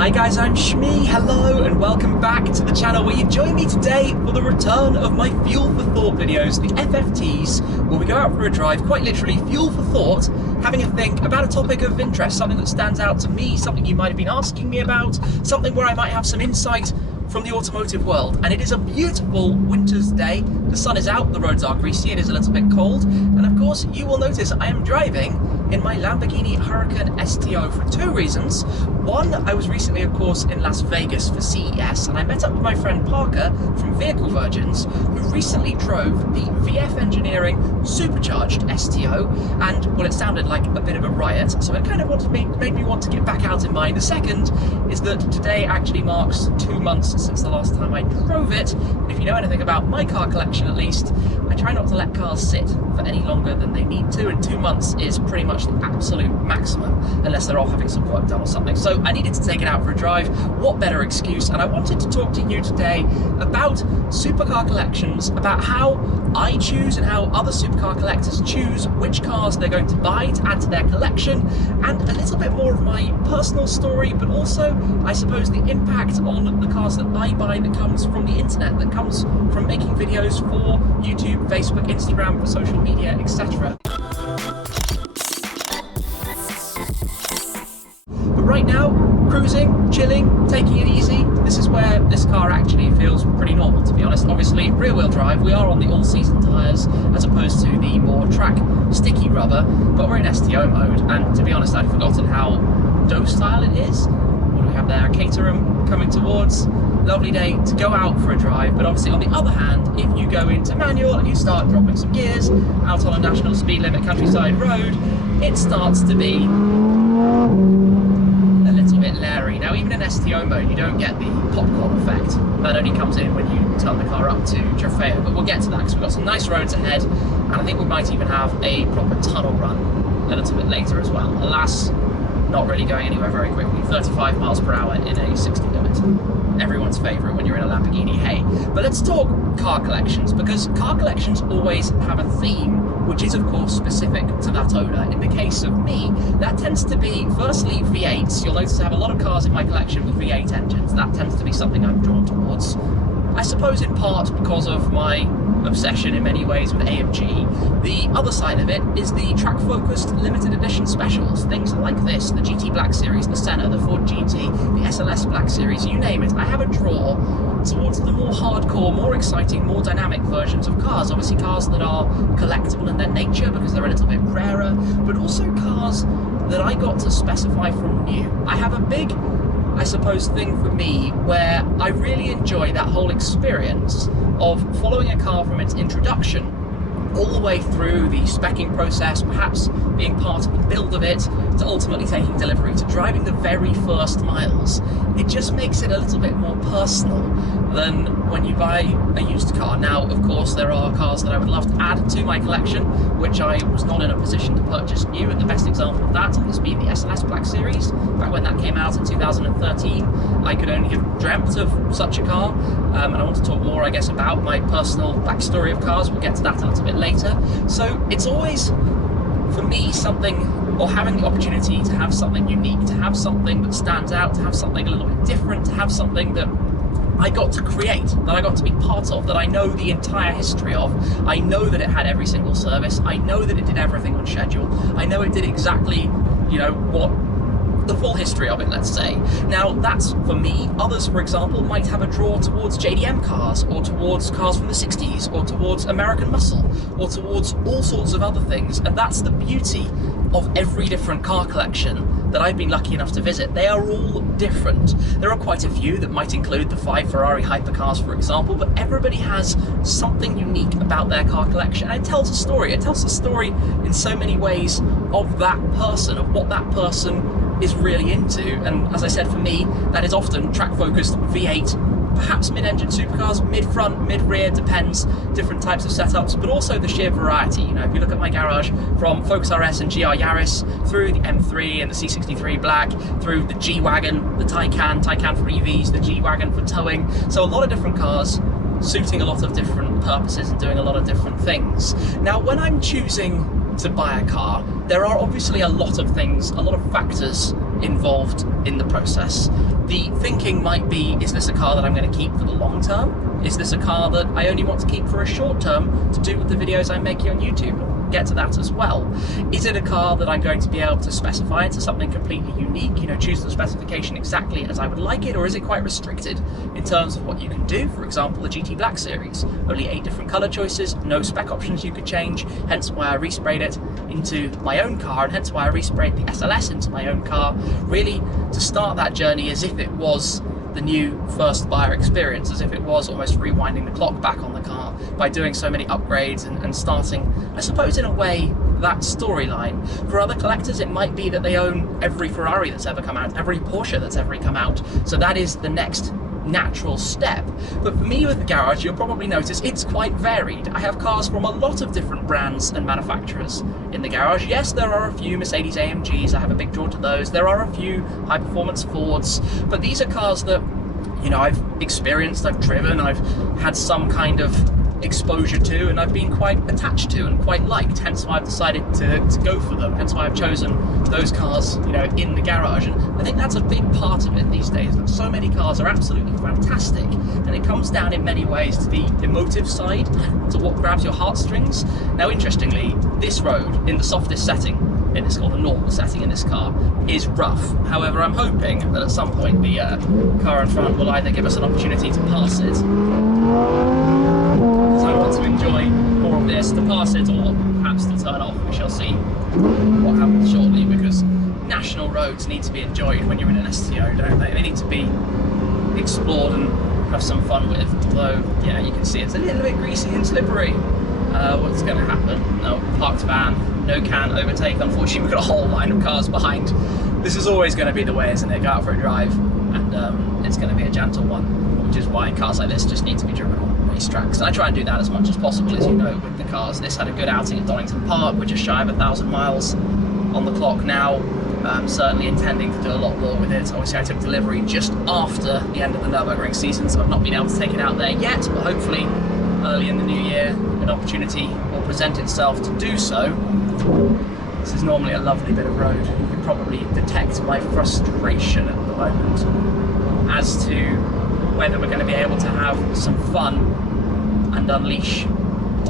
Hi guys, I'm Shmee, hello and welcome back to the channel where you join me today for the return of my Fuel for Thought videos, the FFTs, where we go out for a drive, quite literally fuel for thought, having a think about a topic of interest, something that stands out to me, something you might have been asking me about, something where I might have some insight from the automotive world. And it is a beautiful winter's day, the sun is out, the roads are greasy, it is a little bit cold, and of course you will notice I am driving in my Lamborghini Huracan STO for two reasons. One, I was recently, of course, in Las Vegas for CES, and I met up with my friend Parker from Vehicle Virgins, who recently drove the VF Engineering supercharged STO, and, well, it sounded like a bit of a riot, so it kind of made me want to get back out in mine. The second is that today actually marks 2 months since the last time I drove it, and if you know anything about my car collection at least, I try not to let cars sit for any longer than they need to, and 2 months is pretty much the absolute maximum, unless they're all having some work done or something. So I needed to take it out for a drive. What better excuse? And I wanted to talk to you today about supercar collections, about how I choose and how other supercar collectors choose which cars they're going to buy to add to their collection, and a little bit more of my personal story, but also, I suppose, the impact on the cars that I buy that comes from the internet, that comes from making videos for YouTube, Facebook, Instagram, for social media, etc. But right now, cruising, chilling, taking it easy. This is where this car actually feels pretty normal, to be honest. Obviously, rear-wheel drive, we are on the all-season tyres, as opposed to the more track sticky rubber, but we're in STO mode, and to be honest, I'd forgotten how docile it is. What do we have there? Caterham coming towards. Lovely day to go out for a drive, but obviously on the other hand, if you go into manual and you start dropping some gears out on a national speed limit countryside road, it starts to be a little bit leery. Now, even in STO mode, you don't get the popcorn effect. That only comes in when you turn the car up to Trofeo, but we'll get to that because we've got some nice roads ahead, and I think we might even have a proper tunnel run a little bit later as well. Alas, not really going anywhere very quickly. 35 miles per hour in a 60 limit. Everyone's favourite when you're in a Lamborghini, hey. But let's talk car collections, because car collections always have a theme, which is of course specific to that owner. In the case of me, that tends to be firstly V8s. You'll notice I have a lot of cars in my collection with V8 engines. That tends to be something I'm drawn towards. I suppose in part because of my obsession in many ways with AMG. The other side of it is the track-focused limited edition specials, things like this, the GT Black Series, the Senna, the Ford GT, the SLS Black Series, you name it. I have a draw towards the more hardcore, more exciting, more dynamic versions of cars. Obviously cars that are collectible in their nature because they're a little bit rarer, but also cars that I got to specify from new. I have a big, I suppose, thing for me where I really enjoy that whole experience of following a car from its introduction all the way through the speccing process, perhaps being part of the build of it, to ultimately taking delivery, to driving the very first miles. It just makes it a little bit more personal than when you buy a used car. Now, of course, there are cars that I would love to add to my collection, which I was not in a position to purchase new, and the best example of that has been the SLS Black Series. Back when that came out in 2013, I could only have dreamt of such a car, and I want to talk more, I guess, about my personal backstory of cars. We'll get to that a little bit later. So it's always, for me, something, or having the opportunity to have something unique, to have something that stands out, to have something a little bit different, to have something that I got to create, that I got to be part of, that I know the entire history of. I know that it had every single service. I know that it did everything on schedule. I know it did exactly, you know, what the full history of it, let's say. Now, that's for me. Others, for example, might have a draw towards JDM cars, or towards cars from the 60s, or towards American muscle, or towards all sorts of other things, and that's the beauty of every different car collection that I've been lucky enough to visit. They are all different. There are quite a few that might include the 5 Ferrari hypercars, for example, but everybody has something unique about their car collection, and it tells a story. It tells a story in so many ways of that person, of what that person is really into. And as I said, for me, that is often track-focused V8, perhaps mid-engine supercars, mid-front, mid-rear, depends, different types of setups, but also the sheer variety. You know, if you look at my garage, from Focus RS and GR Yaris, through the M3 and the C63 Black, through the G-Wagon, the Taycan for EVs, the G-Wagon for towing, so a lot of different cars suiting a lot of different purposes and doing a lot of different things. Now, when I'm choosing to buy a car, there are obviously a lot of things, a lot of factors involved in the process. The thinking might be, is this a car that I'm going to keep for the long term? Is this a car that I only want to keep for a short term to do with the videos I'm making on YouTube? We'll get to that as well. Is it a car that I'm going to be able to specify into something completely unique, you know, choose the specification exactly as I would like it, or is it quite restricted in terms of what you can do? For example, the GT Black Series, only 8 different colour choices, no spec options you could change, hence why I resprayed it into my own car, and hence why I resprayed the SLS into my own car, really to start that journey as if it was the new first buyer experience, as if it was almost rewinding the clock back on the car by doing so many upgrades and starting, I suppose in a way, that storyline. For other collectors, it might be that they own every Ferrari that's ever come out, every Porsche that's ever come out, so that is the next natural step. But for me with the garage, you'll probably notice it's quite varied. I have cars from a lot of different brands and manufacturers in the garage. Yes, there are a few Mercedes-AMGs, I have a big draw to those. There are a few high-performance Fords, but these are cars that, you know, I've experienced, I've driven, I've had some kind of exposure to, and I've been quite attached to and quite liked, hence why I've decided to go for them, hence why I've chosen those cars, you know, in the garage. And I think that's a big part of it these days, that so many cars are absolutely fantastic, and it comes down in many ways to the emotive side, to what grabs your heartstrings. Now interestingly, this road in the softest setting in this, or the normal setting in this car, is rough. However, I'm hoping that at some point the car in front will either give us an opportunity to pass it, I want to enjoy more of this, to pass it, or perhaps to turn off. We shall see what happens shortly, because national roads need to be enjoyed when you're in an STO, don't they? They need to be explored and have some fun with, although, yeah, you can see it's a little bit greasy and slippery. What's going to happen? No, parked van, no can overtake. Unfortunately, we've got a whole line of cars behind. This is always going to be the way, isn't it? Go out for a drive, and it's going to be a gentle one, which is why cars like this just need to be driven on racetracks. And I try and do that as much as possible, as you know, with the cars. This had a good outing at Donington Park. We're just shy of 1,000 miles on the clock now. I'm certainly intending to do a lot more with it. Obviously, I took delivery just after the end of the Nürburgring season, so I've not been able to take it out there yet, but hopefully early in the new year, an opportunity will present itself to do so. This is normally a lovely bit of road. You can probably detect my frustration at the moment as to whether we're going to be able to have some fun and unleash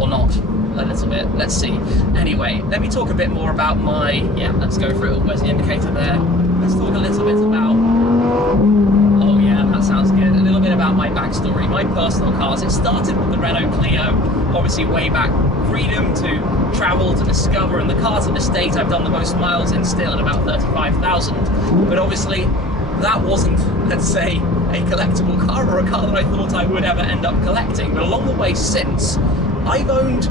or not a little bit. Let's see. Anyway, let me talk a bit more about my, yeah, let's go through it. Where's the indicator there? Let's talk a little bit about, oh yeah, that sounds good. A little bit about my backstory, my personal cars. It started with the Renault Clio, obviously way back, freedom to travel, to discover, and the car to this date I've done the most miles in still at about 35,000. But obviously that wasn't, let's say, a collectible car or a car that I thought I would ever end up collecting. But along the way since, I've owned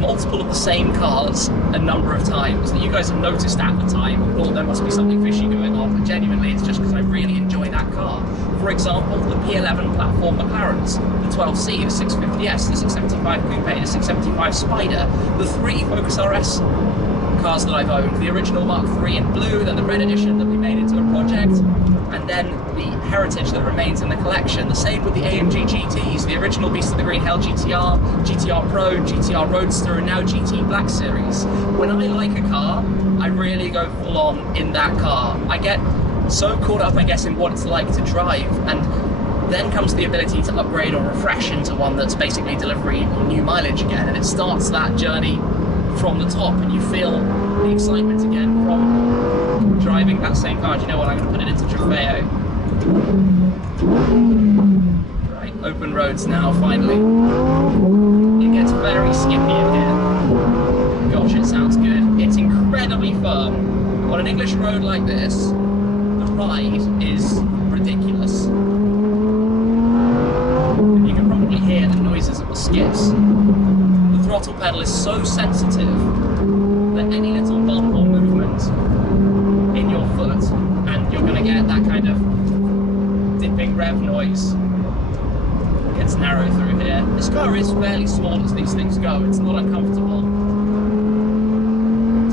multiple of the same cars a number of times that you guys have noticed at the time and thought there must be something fishy going on, but genuinely it's just because I really enjoy that car. For example, the P11 platform McLarens, the 12C, the 650S, the 675 Coupe, the 675 Spider, the 3 Focus RS cars that I've owned, the original Mark III in blue, then the red edition that we made into a project, and then the heritage that remains in the collection. The same with the AMG GTs, the original Beast of the Green Hell GTR, GTR Pro, GTR Roadster, and now GT Black Series. When I like a car, I really go full on in that car. I get so caught up, I guess, in what it's like to drive, and then comes the ability to upgrade or refresh into one that's basically delivery or new mileage again, and it starts that journey from the top, and you feel the excitement again from driving that same car. Do you know what? I'm going to put it into Trofeo. Right, open roads now, finally. It gets very skippy in here. Gosh, it sounds good. It's incredibly firm. On an English road like this, the ride is ridiculous. And you can probably hear the noises of the skips. The throttle pedal is so sensitive that any little bump or movement in your foot and you're going to get that kind of dipping rev noise. It gets narrow through here. This car is fairly small as these things go. It's not uncomfortable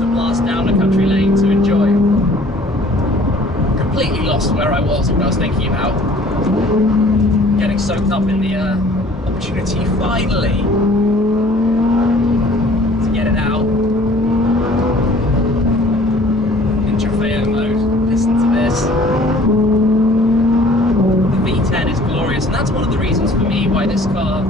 to blast down a country lane to enjoy. Completely lost where I was and what I was thinking about. Getting soaked up in the opportunity finally to get it out in Trofeo mode. Listen to this. experience, and that's one of the reasons for me why this car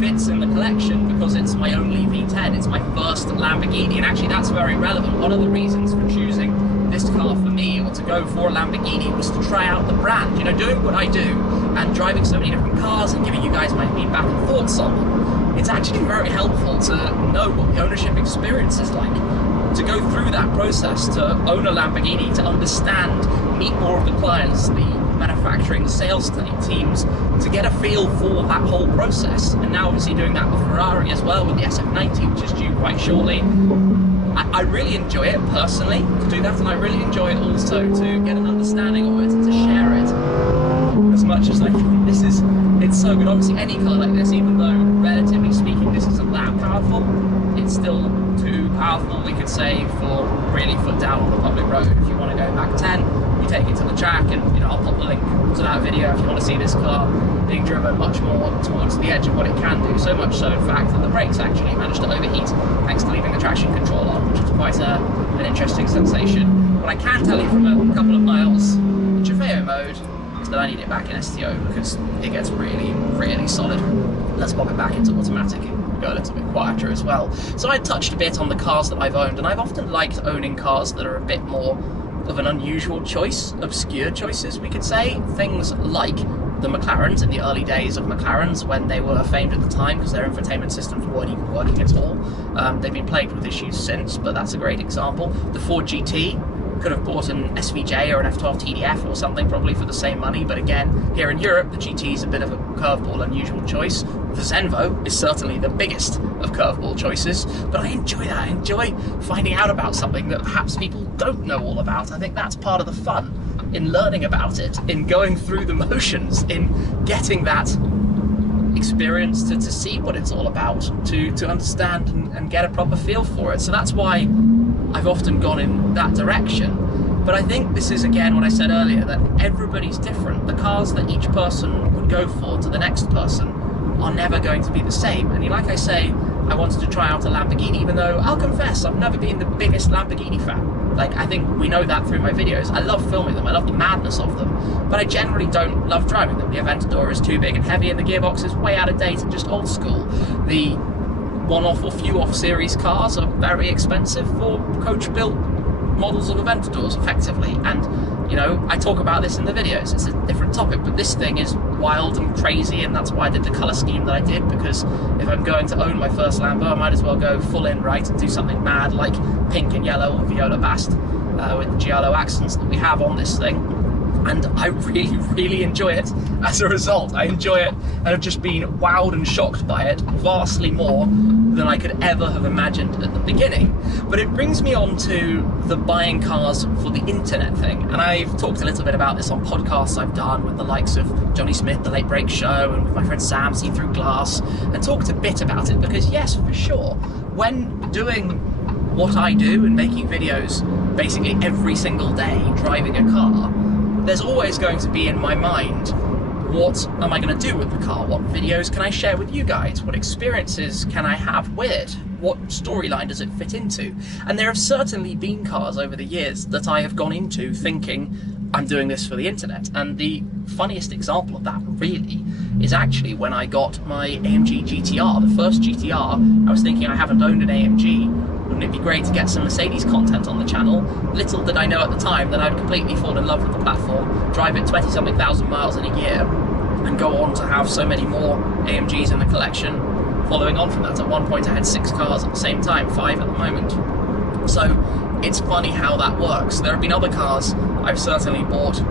fits in the collection, because it's my only V10, it's my first Lamborghini, and actually that's very relevant. One of the reasons for choosing this car for me, or to go for a Lamborghini, was to try out the brand. You know, doing what I do and driving so many different cars and giving you guys my feedback and thoughts on them, it's actually very helpful to know what the ownership experience is like, to go through that process, to own a Lamborghini, to understand, meet more of the clients, the manufacturing, the sales teams, to get a feel for that whole process. And now obviously doing that with Ferrari as well, with the SF90, which is due quite shortly. I really enjoy it personally to do that, and I really enjoy it also to get an understanding of it and to share it as much as I think it's so good. Obviously any car like this, even though relatively speaking this isn't that powerful, it's still too powerful, we could say, for really foot down on the public road. If you want to go back 10, you take it to the track, and you know, I'll pop the link to that video if you want to see this car being driven much more towards the edge of what it can do. So much so, in fact, that the brakes actually managed to overheat thanks to leaving the traction control on, which is quite an interesting sensation. What I can tell you from a couple of miles in Trofeo mode is that I need it back in STO, because it gets really, really solid. Let's pop it back into automatic. Go a little bit quieter as well. So I touched a bit on the cars that I've owned, and I've often liked owning cars that are a bit more of an unusual choice, obscure choices, we could say. Things like the McLarens in the early days of McLarens, when they were famed at the time because their infotainment systems weren't even working at all. They've been plagued with issues since, but that's a great example. The Ford GT, could have bought an SVJ or an F12 TDF or something probably for the same money, but again, here in Europe, the GT is a bit of a curveball, unusual choice. The Zenvo is certainly the biggest of curveball choices, but I enjoy that. I enjoy finding out about something that perhaps people don't know all about. I think that's part of the fun in learning about it, in going through the motions, in getting that experience to see what it's all about, to understand and get a proper feel for it. So that's why I've often gone in that direction. But I think this is, again, what I said earlier, that everybody's different. The cars that each person would go for to the next person are never going to be the same. And like I say, I wanted to try out a Lamborghini, even though I'll confess I've never been the biggest Lamborghini fan. Like, I think we know that through my videos. I love filming them, I love the madness of them, but I generally don't love driving them. The Aventador is too big and heavy, and the gearbox is way out of date and just old school. The one-off or few-off series cars are very expensive for coach-built models of Aventadors, effectively. And, you know, I talk about this in the videos. It's a different topic, but this thing is wild and crazy, and that's why I did the colour scheme that I did, because if I'm going to own my first Lambo, I might as well go full in right and do something mad like pink and yellow or viola bast with the giallo accents that we have on this thing. And I really, really enjoy it as a result. I enjoy it and have just been wowed and shocked by it vastly more than I could ever have imagined at the beginning. But it brings me on to the buying cars for the internet thing. And I've talked a little bit about this on podcasts I've done with the likes of Johnny Smith, The Late Break Show, and with my friend Sam, See Through Glass, and talked a bit about it, because yes, for sure, when doing what I do and making videos basically every single day, driving a car, there's always going to be in my mind, what am I going to do with the car? What videos can I share with you guys? What experiences can I have with it? What storyline does it fit into? And there have certainly been cars over the years that I have gone into thinking, I'm doing this for the internet. And the funniest example of that really is actually when I got my AMG GTR, the first GTR. I was thinking, I haven't owned an AMG. Wouldn't it be great to get some Mercedes content on the channel? Little did I know at the time that I'd completely fall in love with the platform, drive it 20-something thousand miles in a year, and go on to have so many more AMGs in the collection. Following on from that, at one point I had 6 cars at the same time, 5 at the moment. So it's funny how that works. There have been other cars I've certainly bought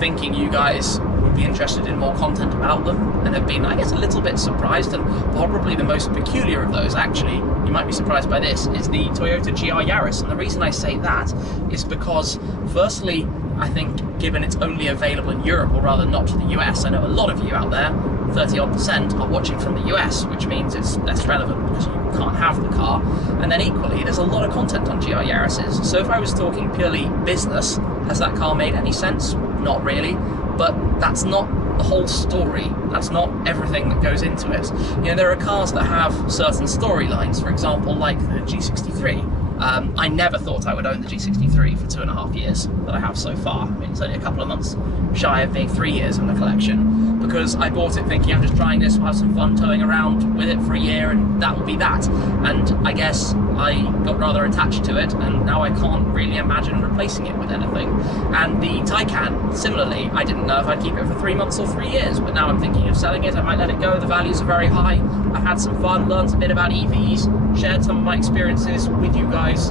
thinking you guys would be interested in more content about them, and have been, I guess, a little bit surprised. And probably the most peculiar of those, actually, you might be surprised by this, is the Toyota GR Yaris. And the reason I say that is because, firstly, I think given it's only available in Europe, or rather not to the US, I know a lot of you out there, 30-odd%, are watching from the US, which means it's less relevant because you can't have the car. And then equally, there's a lot of content on GR Yaris's. So if I was talking purely business, has that car made any sense? Not really. But that's not the whole story. That's not everything that goes into it. You know, there are cars that have certain storylines, for example, like the G63. I never thought I would own the G63 for 2.5 years that I have so far. I mean, it's only a couple of months shy of being 3 years in the collection, because I bought it thinking I'm just trying this, we'll have some fun towing around with it for a year, and that will be that. And I guess I got rather attached to it, and now I can't really imagine replacing it with anything. And the Taycan, similarly, I didn't know if I'd keep it for 3 months or 3 years, but now I'm thinking of selling it. I might let it go, the values are very high. I've had some fun, learned a bit about EVs, shared some of my experiences with you guys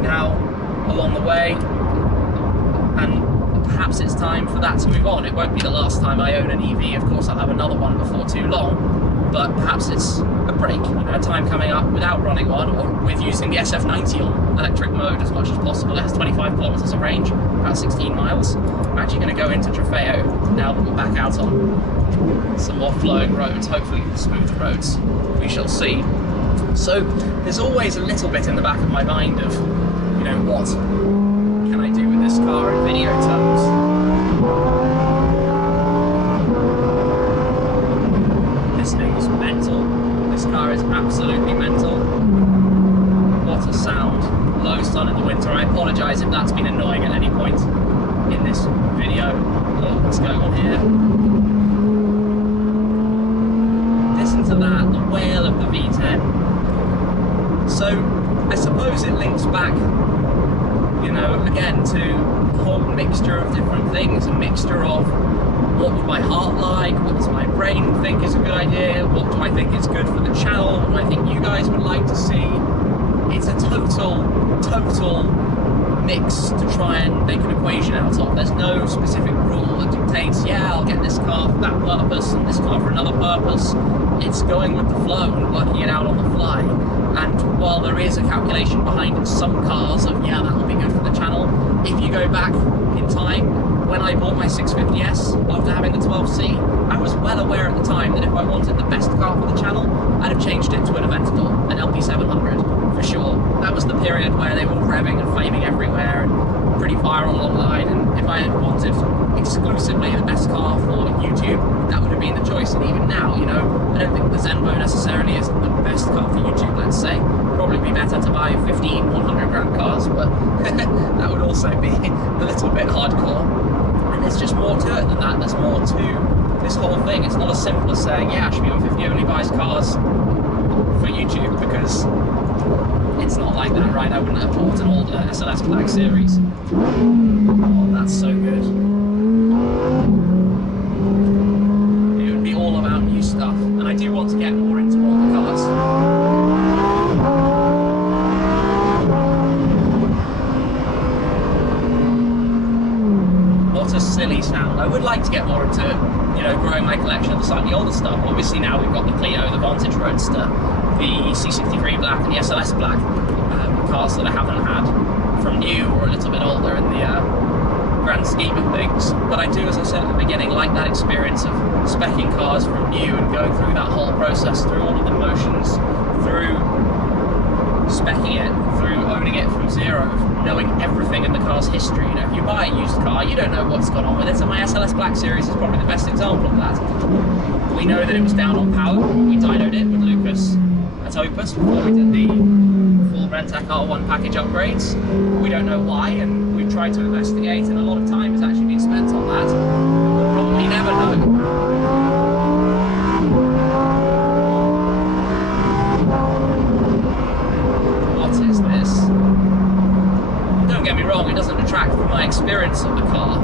now along the way, and perhaps it's time for that to move on. It won't be the last time I own an EV, of course I'll have another one before too long, but perhaps it's a break, you know, a time coming up without running one, or with using the SF90 on electric mode as much as possible. It has 25 kilometers of range, about 16 miles. I'm actually going to go into Trofeo now that we're back out on some more flowing roads, hopefully smooth roads, we shall see. So there's always a little bit in the back of my mind of, you know, what can I do with this car in video terms? This thing is mental. This car is absolutely mental. What a sound. Low sun in the winter. I apologise if that's been annoying at any point in this video. Oh, what's going on here? Listen to that, the wail of the V10. So I suppose it links back, you know, again to a whole mixture of different things, a mixture of what would my heart like, what does my brain think is a good idea, what do I think is good for the channel, what do I think you guys would like to see. It's a total mix to try and make an equation out of. There's no specific rule that dictates, yeah, I'll get this car for that purpose and this car for another purpose. It's going with the flow and working it out on the fly. And while there is a calculation behind some cars of, yeah, that'll be good for the channel, if you go back in time, when I bought my 650S after having the 12C, I was well aware at the time that if I wanted the best car for the channel, I'd have changed it to an Aventador, an LP700, for sure. That was the period where they were revving and flaming everywhere and pretty viral online, and if I had wanted exclusively the best car for YouTube, that would have been the choice. And even now, you know, I don't think the Zenvo necessarily is the best car for YouTube, let's say. Probably be better to buy 15 100 grand cars, but that would also be a little bit hardcore. And there's just more to it than that. There's more to this whole thing. It's not as simple as saying, yeah, Should Be 150 only buys cars for YouTube, because it's not like that, right? I wouldn't have bought an old SLS Black Series. Oh, that's so good. It would be all about new stuff, and I do want to get more into all the cars. What a silly sound. I would like to get more into, you know, growing my collection of the slightly older stuff. Obviously now we've got the Clio, the Vantage Roadster, the C63 Black and the SLS Black, cars that I haven't had from new or a little bit older in the grand scheme of things. But I do, as I said at the beginning, like that experience of speccing cars from new and going through that whole process, through all of the motions, through speccing it, through owning it from zero, knowing everything in the car's history. You know, if you buy a used car, you don't know what's gone on with it, and my SLS Black Series is probably the best example of that. We know that it was down on power. We dynoed it with Lucas at Opus before we did the full Rentec R1 package upgrades. We don't know why, and we've tried to investigate, and a lot of time has actually been spent on that. We'll probably never know. What is this? Don't get me wrong, it doesn't detract from my experience of the car,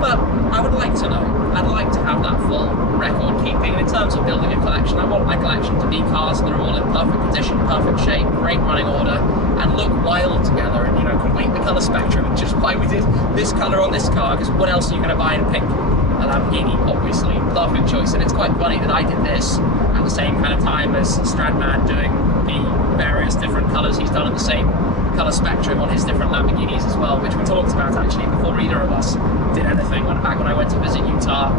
but I would like to know. I'd like to have that full record keeping. And in terms of building a collection, I want my collection to be cars that are all in perfect condition, perfect shape, great running order, and look wild together, and, you know, complete the colour spectrum, which is why we did this colour on this car, because what else are you going to buy in pink? A Lamborghini, obviously, perfect choice. And it's quite funny that I did this at the same kind of time as Stradman doing the various different colours he's done at the same colour spectrum on his different Lamborghinis as well, which we talked about actually before either of us did anything, back when I went to visit Utah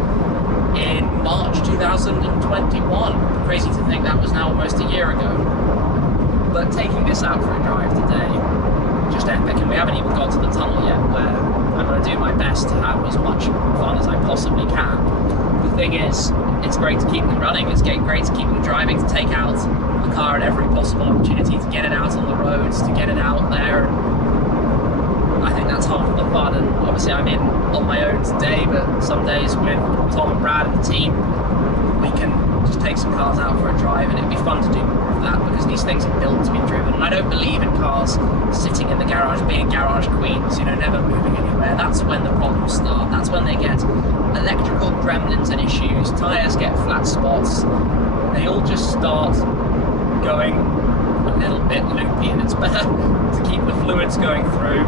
in March 2021. Crazy to think that was now almost a year ago. But taking this out for a drive today, just epic, and we haven't even got to the tunnel yet, where I'm going to do my best to have as much fun as I possibly can. The thing is, it's great to keep them running, it's great to keep them driving, to take out the car at every possible opportunity, to get it out on the roads, to get it out there. I think that's half the fun, and obviously I'm in on my own today, but some days with Tom and Brad and the team, we can just take some cars out for a drive, and it'd be fun to do more of that, because these things are built to be driven. And I don't believe in cars sitting in the garage, being garage queens, you know, never moving anywhere. That's when the problems start. That's when they get electrical gremlins and issues, tyres get flat spots, they all just start going a little bit loopy, and it's better to keep the fluids going through.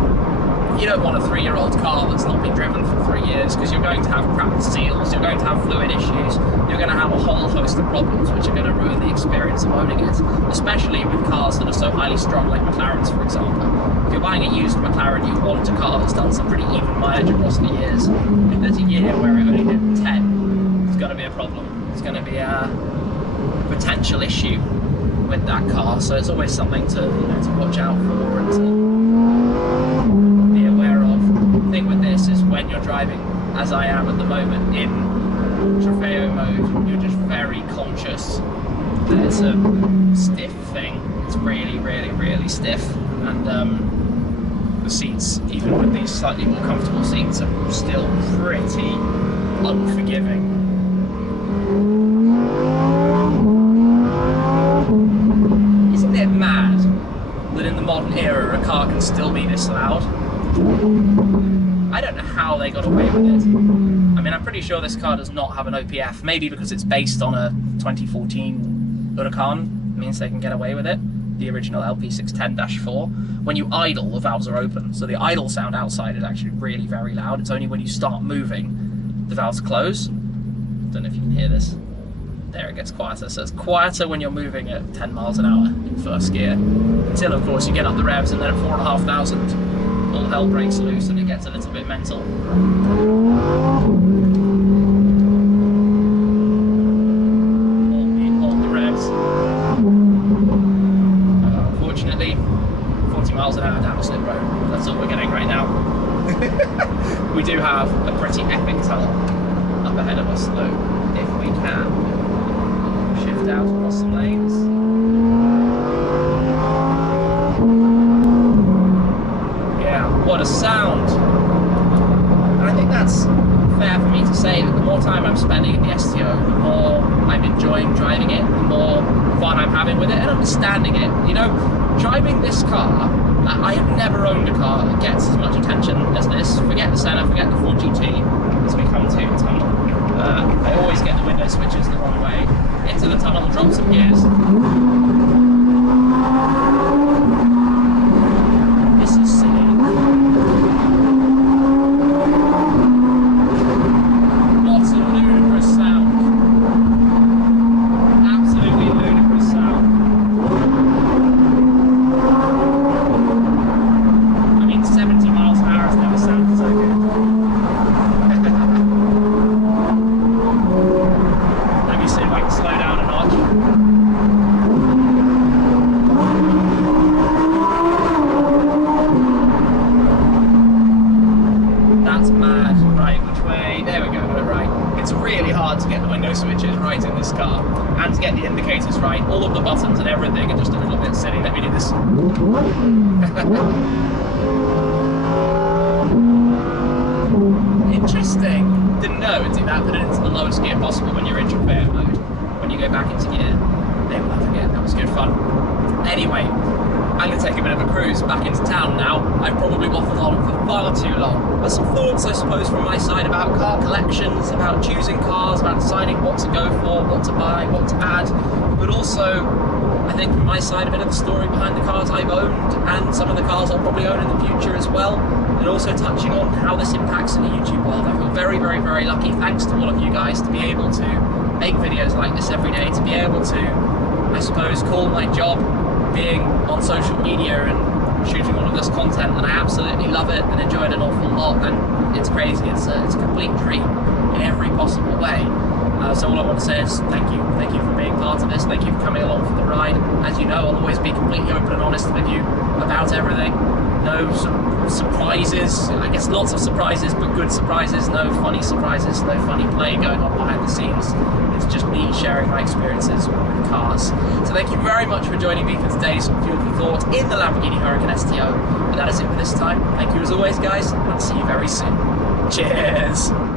You don't want a 3-year-old car that's not been driven for 3 years, because you're going to have cracked seals, you're going to have fluid issues, you're going to have a whole host of problems which are going to ruin the experience of owning it, especially with cars that are so highly strung, like McLarens, for example. If you're buying a used McLaren, you want a car that's done some pretty even mileage across the years. If there's a year where it only did 10, it's going to be a problem. It's going to be a potential issue with that car, so it's always something to, you know, to watch out for and to the thing with this is when you're driving, as I am at the moment, in Trofeo mode, you're just very conscious that it's a stiff thing. It's really, really, really stiff, and the seats, even with these slightly more comfortable seats, are still pretty unforgiving. Isn't it mad that in the modern era a car can still be this loud? I don't know how they got away with it. I mean, I'm pretty sure this car does not have an OPF, maybe because it's based on a 2014 Huracan, means they can get away with it, the original LP610-4. When you idle, the valves are open, so the idle sound outside is actually really very loud. It's only when you start moving, the valves close. Don't know if you can hear this. There, it gets quieter, so it's quieter when you're moving at 10 miles an hour in first gear, until of course you get up the revs, and then at 4,500, all hell breaks loose and it gets a little bit mental. Hold the revs. Unfortunately, 40 miles an hour down a slip road. That's all we're getting right now. We do have a pretty epic tunnel up ahead of us, though, if we can shift out across some lanes. What a sound! And I think that's fair for me to say that the more time I'm spending in the STO, the more I'm enjoying driving it, the more fun I'm having with it and understanding it. You know, driving this car, I have never owned a car that gets as much attention as this. Forget the Senna, forget the Ford GT, as we come to tunnel. I always get the window switches the wrong way. Into the tunnel, drop some gears. This is silly. Switches right in this car, and to get the indicators right, all of the buttons and everything are just a little bit silly. Let me do this. Interesting. Didn't know it'd do that, put it into the lowest gear possible when you're in Trofeo mode. When you go back into gear, they will have again. That was good fun. Anyway, I'm going to take a bit of a cruise back into town now. I've probably waffled on for far too long. But some thoughts, I suppose, from my side about car collections, about choosing cars, about deciding what to go for, what to buy, what to add. But also, I think from my side, a bit of the story behind the cars I've owned and some of the cars I'll probably own in the future as well. And also touching on how this impacts in the YouTube world. I feel very, very, very lucky, thanks to all of you guys, to be able to make videos like this every day, to be able to, I suppose, call my job being on social media and shooting all of this content, and I absolutely love it and enjoy it an awful lot, and it's crazy. It's a complete dream in every possible way. So all I want to say is thank you for being part of this, thank you for coming along for the ride. As you know, I'll always be completely open and honest with you about everything. No surprises, I guess lots of surprises, but good surprises, no funny surprises, no funny play going on behind the scenes. It's just me sharing my experiences with cars. So thank you very much for joining me for today's Fuel for Thought in the Lamborghini Huracan STO. But that is it for this time. Thank you as always, guys, and I'll see you very soon. Cheers!